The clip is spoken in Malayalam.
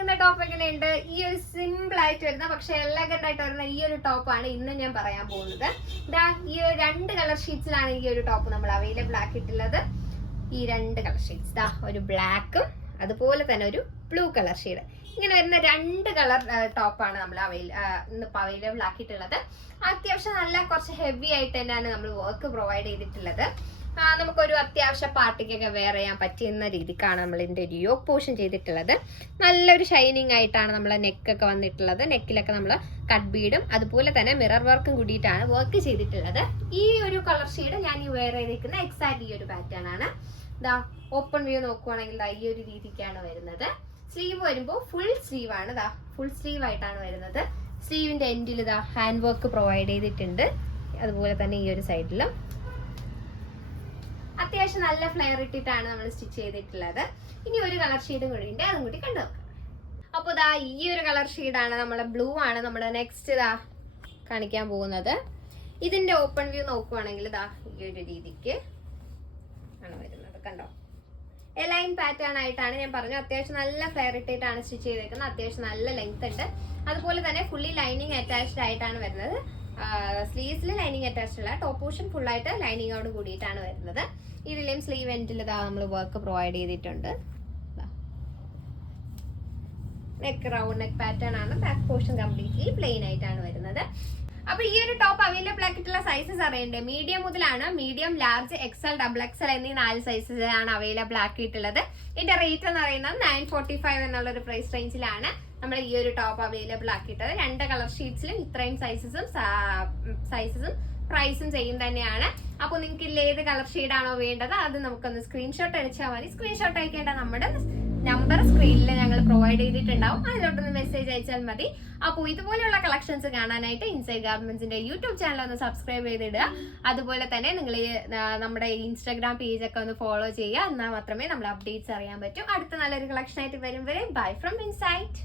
ഇട്ടേക്കുന്ന ടോപ്പ് എങ്ങനെയുണ്ട്? ഈ ഒരു സിമ്പിൾ ആയിട്ട് വരുന്ന പക്ഷെ എലഗന്റ് ആയിട്ട് വരുന്ന ഈ ഒരു ടോപ്പാണ് ഇന്ന് ഞാൻ പറയാൻ പോകുന്നത്. ഇതാ ഈ രണ്ട് കളർ ഷീറ്റ്സിലാണ് ഈ ഒരു ടോപ്പ് നമ്മൾ അവൈലബിൾ ആക്കിയിട്ടുള്ളത്. ഈ രണ്ട് കളർ ഷീറ്റ്സ്, ദാ ഒരു ബ്ലാക്കും അതുപോലെ തന്നെ ഒരു ബ്ലൂ കളർ ഷെയ്ഡ്, ഇങ്ങനെ വരുന്ന രണ്ട് കളർ ടോപ്പാണ് നമ്മൾ ഇന്നിപ്പോൾ അവൈലബിൾ ആക്കിയിട്ടുള്ളത്. അത്യാവശ്യം നല്ല കുറച്ച് ഹെവി ആയിട്ട് തന്നെയാണ് നമ്മൾ വർക്ക് പ്രൊവൈഡ് ചെയ്തിട്ടുള്ളത്. നമുക്കൊരു അത്യാവശ്യ പാർട്ടിക്കൊക്കെ വെയർ ചെയ്യാൻ പറ്റുന്ന രീതിക്കാണ് നമ്മൾ ഇതിൻ്റെ ഒരു യോക്ക് പോർഷൻ ചെയ്തിട്ടുള്ളത്. നല്ലൊരു ഷൈനിങ് ആയിട്ടാണ് നമ്മൾ നെക്കൊക്കെ വന്നിട്ടുള്ളത്. നെക്കിലൊക്കെ നമ്മൾ കട്ട് ബീഡും അതുപോലെ തന്നെ മിറർ വർക്കും കൂടിയിട്ടാണ് വർക്ക് ചെയ്തിട്ടുള്ളത്. ഈ ഒരു കളർ ഷെയ്ഡ് ഞാൻ ഈ വെയർ ചെയ്തിരിക്കുന്ന എക്സാക്ട് ഈ ഒരു പാറ്റേൺ ആണ്. ഇതാ ഓപ്പൺ വ്യൂ നോക്കുവാണെങ്കിൽ ഈ ഒരു രീതിക്കാണ് വരുന്നത്. സ്ലീവ് വരുമ്പോൾ ഫുൾ സ്ലീവ് ആണ്, ഇതാ ഫുൾ സ്ലീവ് ആയിട്ടാണ് വരുന്നത്. സ്ലീവിന്റെ എൻഡിൽ ഇതാ ഹാൻഡ് വർക്ക് പ്രൊവൈഡ് ചെയ്തിട്ടുണ്ട്. അതുപോലെ തന്നെ ഈ ഒരു സൈഡിലും അത്യാവശ്യം നല്ല ഫ്ലെയർ ഇട്ടിട്ടാണ് നമ്മൾ സ്റ്റിച്ച് ചെയ്തിട്ടുള്ളത്. ഇനി ഒരു കളർ ഷെയ്ഡും കൂടി ഉണ്ട്, അതും കൂടി കണ്ടു നോക്കാം. അപ്പോൾ ഇതാ ഈ ഒരു കളർ ഷെയ്ഡാണ് നമ്മളെ ബ്ലൂ ആണ് നമ്മൾ നെക്സ്റ്റ് ഇതാ കാണിക്കാൻ പോകുന്നത്. ഇതിന്റെ ഓപ്പൺ വ്യൂ നോക്കുവാണെങ്കിൽ ഇതാ ഈ ഒരു രീതിക്ക് ആണ് വരുന്നത്. കണ്ടോ, എലൈൻ പാറ്റേൺ ആയിട്ടാണ് ഞാൻ പറഞ്ഞു. അത്യാവശ്യം നല്ല ഫ്ലെയർ ഇട്ടിട്ടാണ് സ്റ്റിച്ച് ചെയ്തേക്കുന്നത്. അത്യാവശ്യം നല്ല ലെങ്ത് ഉണ്ട്. അതുപോലെ തന്നെ ഫുള്ളി ലൈനിങ് അറ്റാച്ച്ഡ് ആയിട്ടാണ് വരുന്നത്. സ്ലീവ്സിൽ ലൈനിങ് അറ്റാച്ച്ഡ് അല്ല, ടോപ്പ് പോർഷൻ ഫുൾ ആയിട്ട് ലൈനിങ്ങോട് കൂടിയിട്ടാണ് വരുന്നത്. ഇതിലെയും സ്ലീവ് എൻഡിൽ ഇതാ നമ്മൾ വർക്ക് പ്രൊവൈഡ് ചെയ്തിട്ടുണ്ട്. നെക്ക് റൗണ്ട് നെക്ക് പാറ്റേൺ ആണ്. ബാക്ക് പോർഷൻ കംപ്ലീറ്റ്ലി പ്ലെയിൻ ആയിട്ടാണ് വരുന്നത്. അപ്പൊ ഈ ഒരു ടോപ്പ് അവൈലബിൾ ആക്കിയിട്ടുള്ള സൈസസ് അറിയേണ്ടത് മീഡിയം മുതലാണ്. Medium, large, XL, double XL എന്നീ 4 സൈസസിലാണ് അവൈലബിൾ ആക്കിയിട്ടുള്ളത്. ഇതിന്റെ റേറ്റ് എന്ന് പറയുന്നത് 945 എന്നുള്ള ഒരു പ്രൈസ് റേഞ്ചിലാണ് നമ്മൾ ഈ ഒരു ടോപ്പ് അവൈലബിൾ ആക്കിയിട്ടത്. 2 കളർ ഷീറ്റ്സിലും ഇത്രയും സൈസസും പ്രൈസും സെയിം തന്നെയാണ്. അപ്പോൾ നിങ്ങൾക്ക് ഇതിൽ ഏത് കളർ ഷെയ്ഡാണോ വേണ്ടത് അത് നമുക്കൊന്ന് സ്ക്രീൻഷോട്ട് അടിച്ചാൽ മതി. സ്ക്രീൻഷോട്ട് അയക്കേണ്ട നമ്മുടെ നമ്പർ സ്ക്രീനിൽ ഞങ്ങൾ പ്രൊവൈഡ് ചെയ്തിട്ടുണ്ടാവും. അതിലോട്ടൊന്ന് മെസ്സേജ് അയച്ചാൽ മതി. അപ്പോൾ ഇതുപോലെയുള്ള കളക്ഷൻസ് കാണാനായിട്ട് ഇൻസൈഡ് ഗാർമെന്റ്സിന്റെ യൂട്യൂബ് ചാനൽ ഒന്ന് സബ്സ്ക്രൈബ് ചെയ്തിടുക. അതുപോലെ തന്നെ നിങ്ങൾ നമ്മുടെ ഇൻസ്റ്റാഗ്രാം പേജൊക്കെ ഒന്ന് ഫോളോ ചെയ്യുക. എന്നാൽ മാത്രമേ നമ്മൾ അപ്ഡേറ്റ്സ് അറിയാൻ പറ്റൂ. അടുത്ത നല്ലൊരു കളക്ഷൻ ആയിട്ട് വരും വരെ ബൈ ഫ്രം ഇൻസൈറ്റ്.